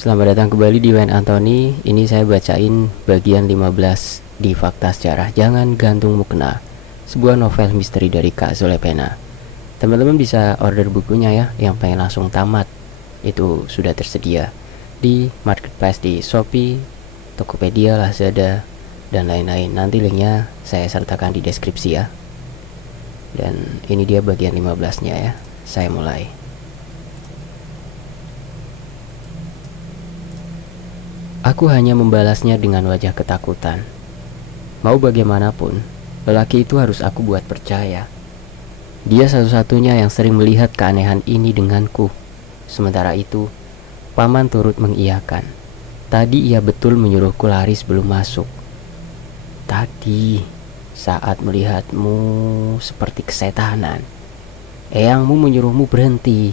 Selamat datang kembali di Wen Anthony. Ini saya bacain bagian 15 di Fakta Sejarah Jangan Gantung Mukena, sebuah novel misteri dari Kak Zolepena. Teman-teman bisa order bukunya ya, yang pengen langsung tamat. Itu sudah tersedia di marketplace di Shopee, Tokopedia, Lazada, dan lain-lain. Nanti linknya saya sertakan di deskripsi ya. Dan ini dia bagian 15-nya ya. Saya mulai. Aku hanya membalasnya dengan wajah ketakutan. Mau bagaimanapun, lelaki itu harus aku buat percaya. Dia satu-satunya yang sering melihat keanehan ini denganku. Sementara itu, paman turut mengiyakan. Tadi ia betul menyuruhku lari sebelum masuk. Tadi, saat melihatmu seperti kesetanan, eyangmu menyuruhmu berhenti.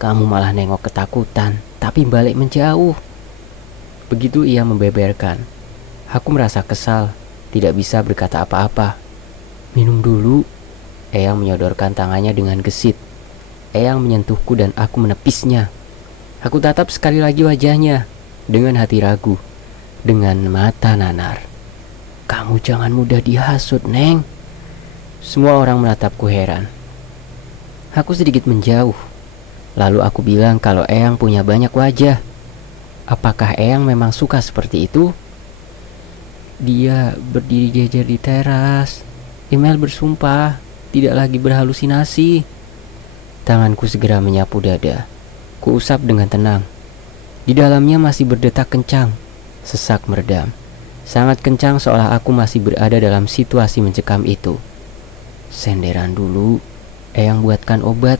Kamu malah nengok ketakutan, tapi balik menjauh. Begitu ia membeberkan. Aku merasa kesal, tidak bisa berkata apa-apa. Minum dulu. Eyang menyodorkan tangannya dengan gesit. Eyang menyentuhku dan aku menepisnya. Aku tatap sekali lagi wajahnya, dengan hati ragu, dengan mata nanar. Kamu jangan mudah dihasut, Neng. Semua orang menatapku heran. Aku sedikit menjauh. Lalu aku bilang kalau Eyang punya banyak wajah. Apakah Eyang memang suka seperti itu? Dia berdiri jajar di teras. Email bersumpah tidak lagi berhalusinasi. Tanganku segera menyapu dada. Kuusap dengan tenang. Di dalamnya masih berdetak kencang. Sesak meredam. Sangat kencang seolah aku masih berada dalam situasi mencekam itu. Senderan dulu. Eyang buatkan obat.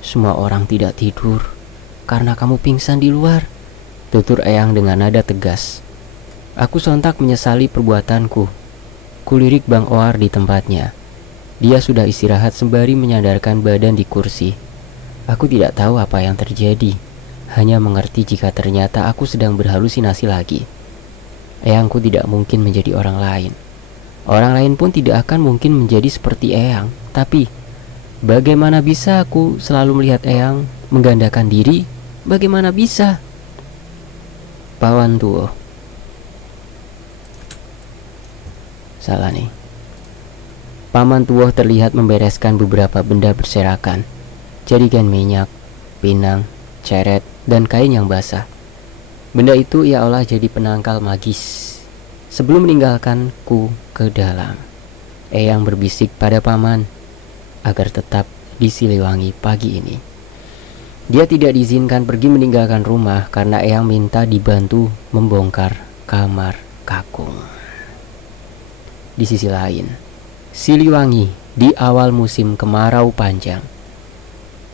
Semua orang tidak tidur karena kamu pingsan di luar. Tutur Eyang dengan nada tegas. Aku sontak menyesali perbuatanku. Kulirik Bang Oar di tempatnya. Dia sudah istirahat sembari menyandarkan badan di kursi. Aku tidak tahu apa yang terjadi. Hanya mengerti jika ternyata aku sedang berhalusinasi lagi. Eyangku tidak mungkin menjadi orang lain. Orang lain pun tidak akan mungkin menjadi seperti Eyang. Tapi bagaimana bisa aku selalu melihat Eyang menggandakan diri? Bagaimana bisa? Pawan Tuo. Salah nih. Paman Tuo terlihat membereskan beberapa benda berserakan. Jadikan minyak, pinang, ceret, dan kain yang basah. Benda itu ia olah jadi penangkal magis. Sebelum meninggalkanku ke dalam, Eyang berbisik pada paman agar tetap di Siliwangi pagi ini. Dia tidak diizinkan pergi meninggalkan rumah karena Eyang minta dibantu membongkar kamar kakung. Di sisi lain, Siliwangi di awal musim kemarau panjang.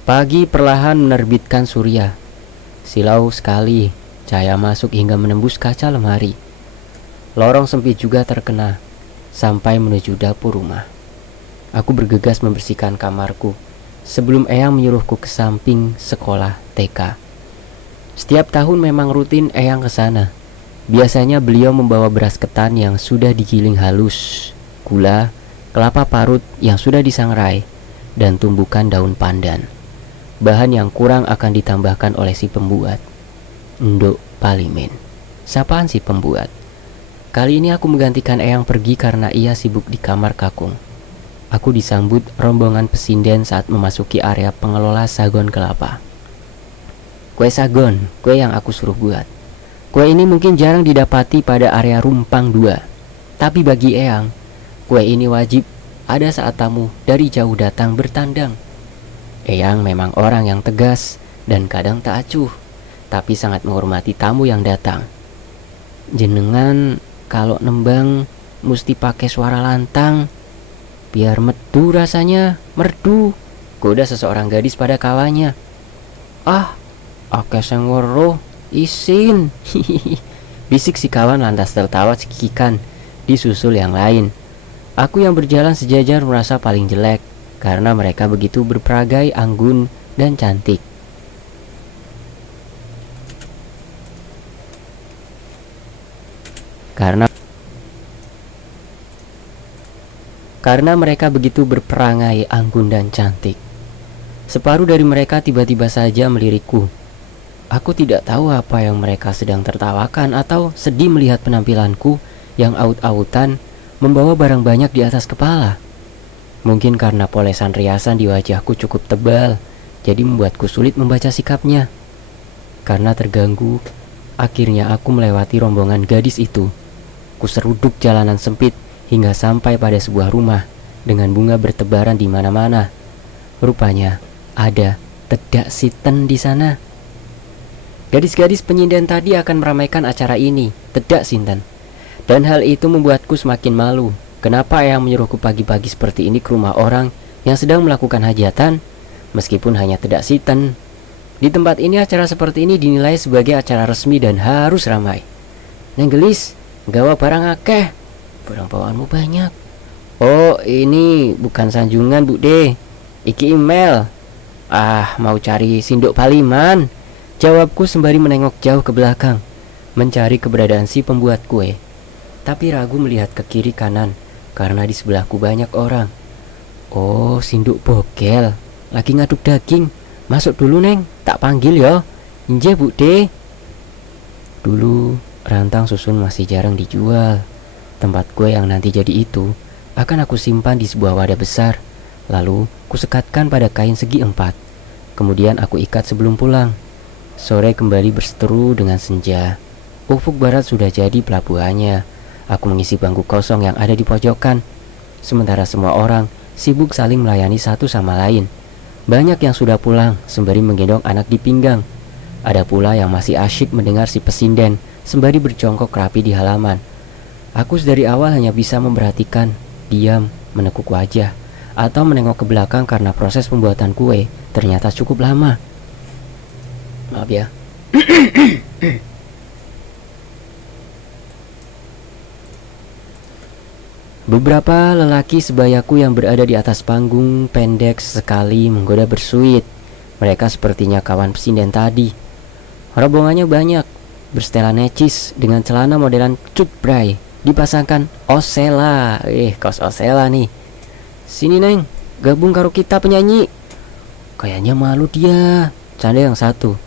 Pagi perlahan menerbitkan surya. Silau sekali, cahaya masuk hingga menembus kaca lemari. Lorong sempit juga terkena sampai menuju dapur rumah. Aku bergegas membersihkan kamarku sebelum Eyang menyuruhku ke samping sekolah TK. Setiap tahun memang rutin Eyang ke sana. Biasanya beliau membawa beras ketan yang sudah digiling halus, gula, kelapa parut yang sudah disangrai, dan tumbukan daun pandan. Bahan yang kurang akan ditambahkan oleh si pembuat. Nduk Palimin. Sapaan si pembuat? Kali ini aku menggantikan Eyang pergi karena ia sibuk di kamar kakung. Aku disambut rombongan pesinden saat memasuki area pengelola sagon kelapa. Kue sagon, kue yang aku suruh buat. Kue ini mungkin jarang didapati pada area Rumpang 2. Tapi bagi Eyang, kue ini wajib ada saat tamu dari jauh datang bertandang. Eyang memang orang yang tegas dan kadang tak acuh, tapi sangat menghormati tamu yang datang. Jenengan kalau nembang mesti pakai suara lantang. Biar merdu rasanya, merdu. Goda seseorang gadis pada kawannya. Ah, oke sengworo, isin. Bisik si kawan lantas tertawa cekikikan, disusul yang lain. Aku yang berjalan sejajar merasa paling jelek, karena mereka begitu berperagai anggun dan cantik. Karena mereka begitu berperangai anggun dan cantik. Separuh dari mereka tiba-tiba saja melirikku. Aku tidak tahu apa yang mereka sedang tertawakan atau sedih melihat penampilanku yang aut-autan membawa barang banyak di atas kepala. Mungkin karena polesan riasan di wajahku cukup tebal, jadi membuatku sulit membaca sikapnya. Karena terganggu, akhirnya aku melewati rombongan gadis itu. Kuseruduk jalanan sempit hingga sampai pada sebuah rumah dengan bunga bertebaran di mana-mana. Rupanya ada Tedak Siten di sana. Gadis-gadis penyinden tadi akan meramaikan acara ini, Tedak Sinten. Dan hal itu membuatku semakin malu. Kenapa Eyang menyuruhku pagi-pagi seperti ini ke rumah orang yang sedang melakukan hajatan, meskipun hanya Tedak Siten. Di tempat ini acara seperti ini dinilai sebagai acara resmi dan harus ramai. Neng Gelis, gawa barang akeh. Barang bawaanmu banyak. Oh, ini bukan sanjungan, Bu De. Iki email. Ah, mau cari sinduk paliman, jawabku sembari menengok jauh ke belakang, mencari keberadaan si pembuat kue. Tapi ragu melihat ke kiri kanan, karena di sebelahku banyak orang. Oh, sinduk bogel, lagi ngaduk daging. Masuk dulu, Neng, tak panggil ya. Inje, Bu De. Dulu, rantang susun masih jarang dijual. Tempat kue yang nanti jadi itu akan aku simpan di sebuah wadah besar, lalu kusekatkan pada kain segi 4. Kemudian aku ikat sebelum pulang. Sore kembali berseteru dengan senja. Ufuk barat sudah jadi pelabuhannya. Aku mengisi bangku kosong yang ada di pojokan, sementara semua orang sibuk saling melayani satu sama lain. Banyak yang sudah pulang sembari menggendong anak di pinggang. Ada pula yang masih asyik mendengar si pesinden sembari berjongkok rapi di halaman. Aku dari awal hanya bisa memperhatikan, diam, menekuk wajah, atau menengok ke belakang karena proses pembuatan kue ternyata cukup lama. Maaf ya. Beberapa lelaki sebayaku yang berada di atas panggung pendek sekali menggoda bersuit. Mereka sepertinya kawan pesinden tadi. Rombongannya banyak, bersetelan necis dengan celana modelan cutbray, dipasangkan Osela. Kos Osela nih. Sini Neng, gabung karo kita penyanyi. Kayaknya malu dia, canda yang satu.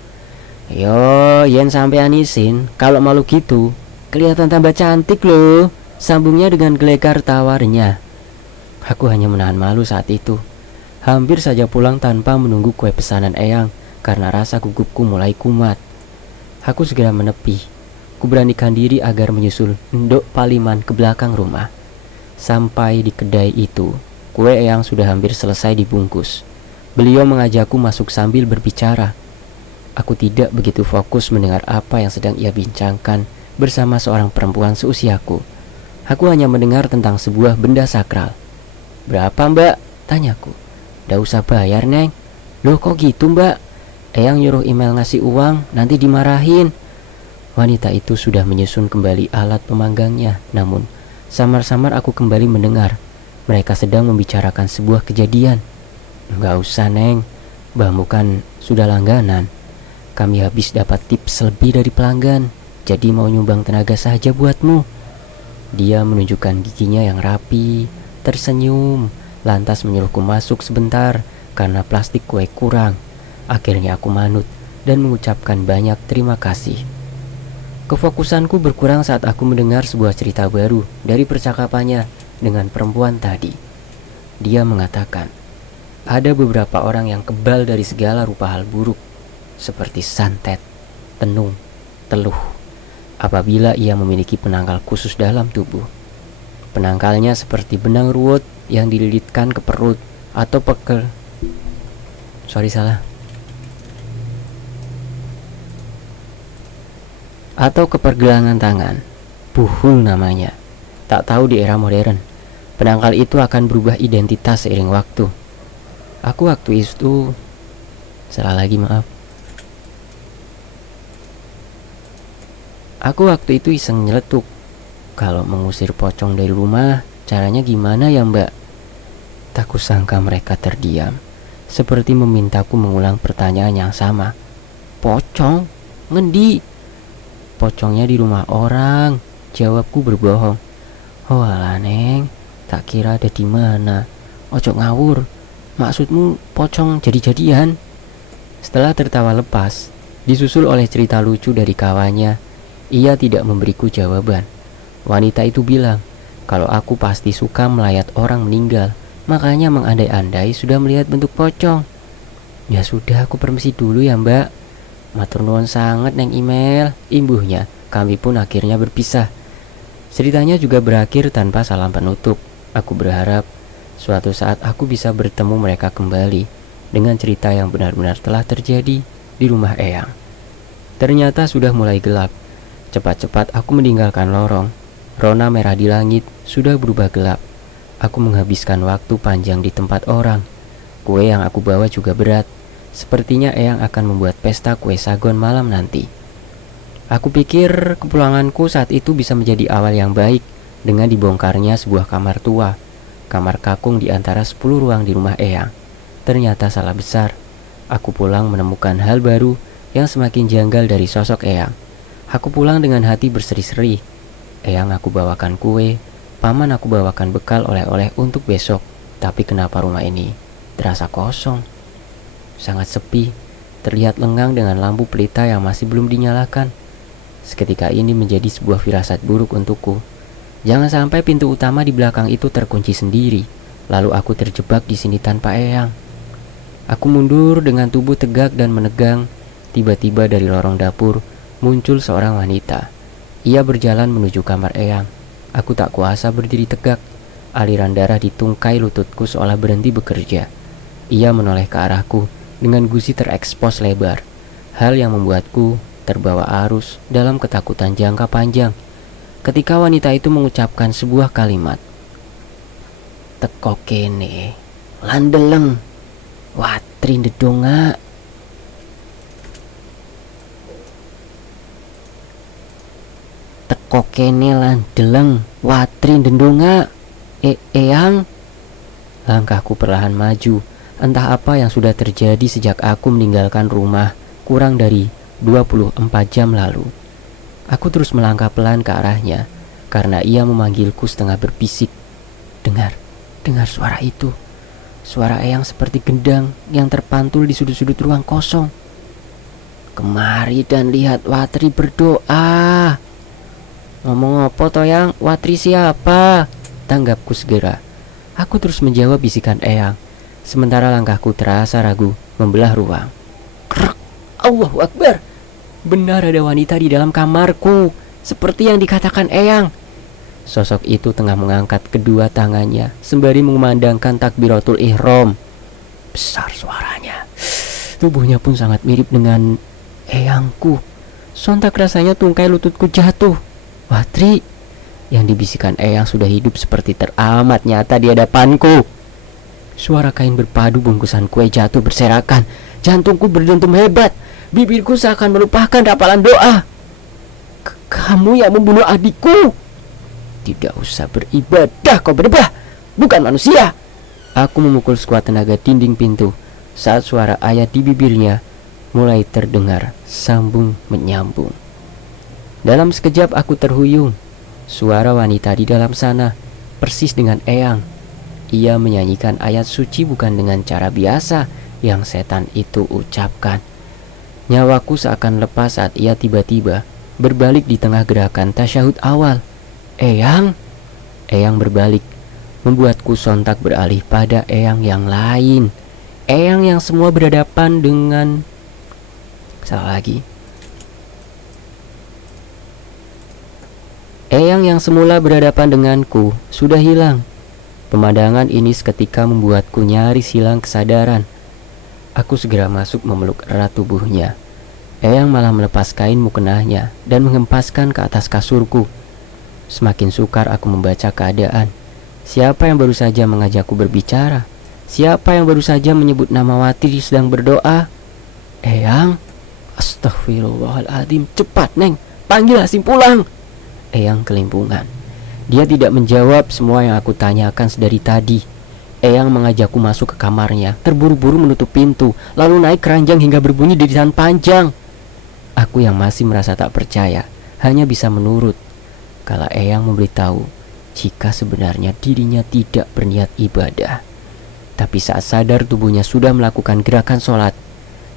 Yo, yen sampean isin, kalau malu gitu, kelihatan tambah cantik loh, sambungnya dengan gelegar tawarnya. Aku hanya menahan malu saat itu. Hampir saja pulang tanpa menunggu kue pesanan Eyang karena rasa gugupku mulai kumat. Aku segera menepi. Kuberanikan diri agar menyusul Ndok Paliman ke belakang rumah. Sampai di kedai itu, kue Eyang sudah hampir selesai dibungkus. Beliau mengajakku masuk sambil berbicara. Aku tidak begitu fokus mendengar apa yang sedang ia bincangkan bersama seorang perempuan seusiaku. Aku hanya mendengar tentang sebuah benda sakral. Berapa Mbak? Tanyaku. Nggak usah bayar Neng. Loh kok gitu Mbak? Eyang nyuruh email ngasih uang, nanti dimarahin. Wanita itu sudah menyusun kembali alat pemanggangnya. Namun samar-samar aku kembali mendengar mereka sedang membicarakan sebuah kejadian. Nggak usah Neng, mbahmu kan sudah langganan. Kami habis dapat tips lebih dari pelanggan, jadi mau nyumbang tenaga saja buatmu. Dia menunjukkan giginya yang rapi, tersenyum, lantas menyuruhku masuk sebentar karena plastik kue kurang. Akhirnya aku manut dan mengucapkan banyak terima kasih. Kefokusanku berkurang saat aku mendengar sebuah cerita baru dari percakapannya dengan perempuan tadi. Dia mengatakan, ada beberapa orang yang kebal dari segala rupa hal buruk, seperti santet, tenung, teluh, apabila ia memiliki penangkal khusus dalam tubuh. Penangkalnya seperti benang ruwet yang dililitkan ke perut atau atau ke pergelangan tangan. Buhul namanya. Tak tahu di era modern, penangkal itu akan berubah identitas seiring waktu. Aku waktu itu salah lagi maaf. Aku waktu itu iseng nyeletuk. Kalau mengusir pocong dari rumah, caranya gimana ya Mbak? Tak kusangka mereka terdiam, seperti memintaku mengulang pertanyaan yang sama. Pocong? Ngendi? Pocongnya di rumah orang, jawabku berbohong. Oh alah Neng, tak kira ada di mana. Ojo ngawur. Maksudmu pocong jadi-jadian? Setelah tertawa lepas, Disusul oleh cerita lucu dari kawannya, ia tidak memberiku jawaban. Wanita itu bilang, kalau aku pasti suka melayat orang meninggal, makanya mengandai-andai sudah melihat bentuk pocong. Ya sudah, aku permisi dulu ya mbak. Matur nuwun sangat neng email. Imbuhnya, kami pun akhirnya berpisah. Ceritanya juga berakhir tanpa salam penutup. Aku berharap suatu saat aku bisa bertemu mereka kembali dengan cerita yang benar-benar telah terjadi di rumah Eyang. Ternyata sudah mulai gelap. Cepat-cepat aku meninggalkan lorong. Rona merah di langit sudah berubah gelap. Aku menghabiskan waktu panjang di tempat orang. Kue yang aku bawa juga berat. Sepertinya Eyang akan membuat pesta kue sagon malam nanti. Aku pikir kepulanganku saat itu bisa menjadi awal yang baik dengan dibongkarnya sebuah kamar tua, kamar kakung di antara 10 ruang di rumah Eyang. Ternyata salah besar. Aku pulang menemukan hal baru yang semakin janggal dari sosok Eyang. Aku pulang dengan hati berseri-seri. Eyang aku bawakan kue, paman aku bawakan bekal oleh-oleh untuk besok. Tapi kenapa rumah ini terasa kosong? Sangat sepi, terlihat lengang dengan lampu pelita yang masih belum dinyalakan. Seketika ini menjadi sebuah firasat buruk untukku. Jangan sampai pintu utama di belakang itu terkunci sendiri, lalu aku terjebak di sini tanpa Eyang. Aku mundur dengan tubuh tegak dan menegang. Tiba-tiba dari lorong dapur muncul seorang wanita. Ia berjalan menuju kamar Eyang. Aku tak kuasa berdiri tegak. Aliran darah di tungkai lututku seolah berhenti bekerja. Ia menoleh ke arahku dengan gusi terekspos lebar. Hal yang membuatku terbawa arus dalam ketakutan jangka panjang. Ketika wanita itu mengucapkan sebuah kalimat, "Teko kene, landeleng, watri ndedonga." Teko kene landeleng, watri ndedonga. Eyang. Langkahku perlahan maju. Entah apa yang sudah terjadi sejak aku meninggalkan rumah kurang dari 24 jam lalu. Aku terus melangkah pelan ke arahnya karena ia memanggilku setengah berbisik. Dengar suara itu. Suara Eyang seperti gendang yang terpantul di sudut-sudut ruang kosong. "Kemari dan lihat Watri berdoa." "Ngomong apa toh Yang? Watri siapa?" tanggapku segera. Aku terus menjawab bisikan Eyang, sementara langkahku terasa ragu membelah ruang. Krek! Allahu Akbar! Benar ada wanita di dalam kamarku, seperti yang dikatakan Eyang. Sosok itu tengah mengangkat kedua tangannya sembari mengumandangkan takbiratul ihram. Besar suaranya. Tubuhnya pun sangat mirip dengan Eyangku. Sontak rasanya tungkai lututku jatuh. "Watri!" Yang dibisikkan Eyang sudah hidup seperti teramat nyata di hadapanku. Suara kain berpadu bungkusan kue jatuh berserakan. Jantungku berdentum hebat. Bibirku seakan melupakan rapalan doa. "Kamu yang membunuh adikku." "Tidak usah beribadah, kau berdebah, bukan manusia." Aku memukul sekuat tenaga dinding pintu saat suara ayat di bibirnya mulai terdengar sambung menyambung. Dalam sekejap aku terhuyung. Suara wanita di dalam sana persis dengan Eyang. Ia menyanyikan ayat suci bukan dengan cara biasa yang setan itu ucapkan. Nyawaku seakan lepas saat ia tiba-tiba berbalik di tengah gerakan tasyahud awal. "Eyang!" Eyang berbalik, membuatku sontak beralih pada Eyang yang lain. Eyang yang semua berhadapan dengan... Salah lagi. Eyang yang semula berhadapan denganku sudah hilang. Pemandangan ini seketika membuatku nyaris hilang kesadaran. Aku segera masuk memeluk erat tubuhnya. Eyang malah melepas kain mukenahnya dan menghempaskan ke atas kasurku. Semakin sukar aku membaca keadaan. Siapa yang baru saja mengajakku berbicara? Siapa yang baru saja menyebut nama Watri sedang berdoa? "Eyang!" "Astagfirullahaladzim, cepat Neng, panggil Hasim pulang." Eyang kelimpungan. Dia tidak menjawab semua yang aku tanyakan sedari tadi. Eyang mengajakku masuk ke kamarnya, terburu-buru menutup pintu, lalu naik keranjang hingga berbunyi dirisan panjang. Aku yang masih merasa tak percaya hanya bisa menurut kala Eyang memberitahu jika sebenarnya dirinya tidak berniat ibadah. Tapi saat sadar tubuhnya sudah melakukan gerakan sholat,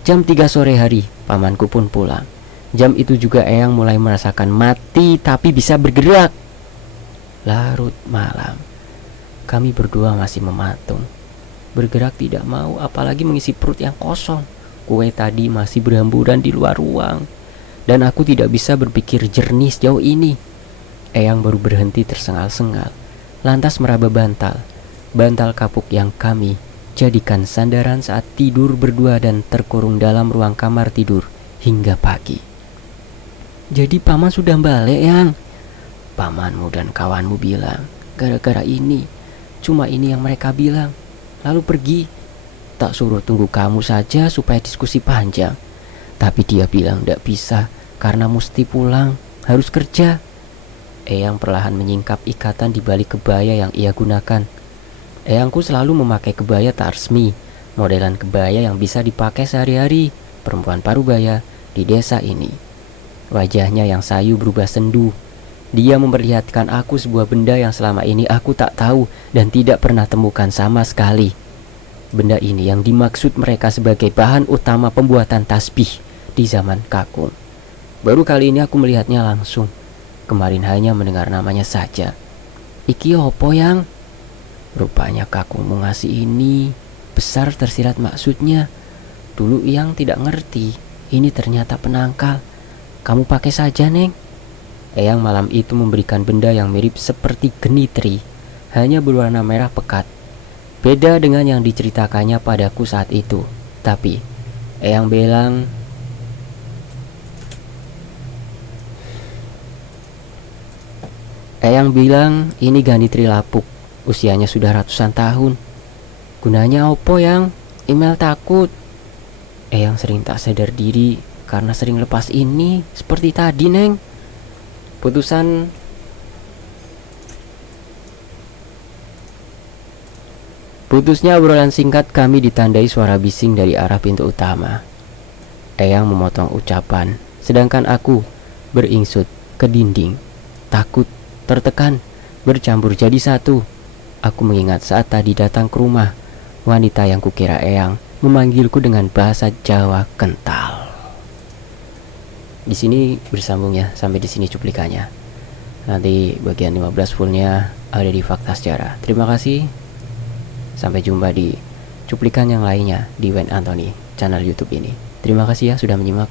Jam 3 sore hari, pamanku pun pulang. Jam itu juga Eyang mulai merasakan mati tapi bisa bergerak. Larut malam, kami berdua masih mematung. Bergerak tidak mau, apalagi mengisi perut yang kosong. Kue tadi masih berhamburan di luar ruang, dan aku tidak bisa berpikir jernih sejauh ini. Eyang baru berhenti tersengal-sengal, lantas meraba bantal. Bantal kapuk yang kami jadikan sandaran saat tidur berdua dan terkurung dalam ruang kamar tidur hingga pagi. Jadi paman sudah balik, Yang? Pamanmu dan kawanmu bilang, gara-gara ini. Cuma ini yang mereka bilang. Lalu pergi. Tak suruh tunggu kamu saja supaya diskusi panjang. Tapi dia bilang tidak bisa karena mesti pulang, harus kerja. Eyang perlahan menyingkap ikatan di balik kebaya yang ia gunakan. Eyangku selalu memakai kebaya tak resmi, modelan kebaya yang bisa dipakai sehari-hari, perempuan parubaya di desa ini. Wajahnya yang sayu berubah sendu. Dia memperlihatkan aku sebuah benda yang selama ini aku tak tahu dan tidak pernah temukan sama sekali. Benda ini yang dimaksud mereka sebagai bahan utama pembuatan tasbih di zaman kakung. Baru kali ini aku melihatnya langsung. Kemarin hanya mendengar namanya saja. Iki opo, Yang? Rupanya kakungmu ngasih ini. Besar tersirat maksudnya. Dulu Yang tidak ngerti. Ini ternyata penangkal. Kamu pakai saja, Neng. Eyang malam itu memberikan benda yang mirip seperti genitri, hanya berwarna merah pekat. Beda dengan yang diceritakannya padaku saat itu. Tapi Eyang bilang ini genitri lapuk. Usianya sudah ratusan tahun. Gunanya opo, Yang? Email takut. Eyang sering tak sadar diri karena sering lepas ini seperti tadi, Neng. Putusnya obrolan singkat kami ditandai suara bising dari arah pintu utama. Eyang memotong ucapan, sedangkan aku beringsut ke dinding. Takut, tertekan, bercampur jadi satu. Aku mengingat saat tadi datang ke rumah, wanita yang kukira Eyang memanggilku dengan bahasa Jawa kental. Di sini bersambung ya, sampai di sini cuplikannya. Nanti bagian 15 fullnya ada di Fakta Sejarah. Terima kasih. Sampai jumpa di cuplikan yang lainnya di Wen Anthony channel YouTube ini. Terima kasih ya sudah menyimak.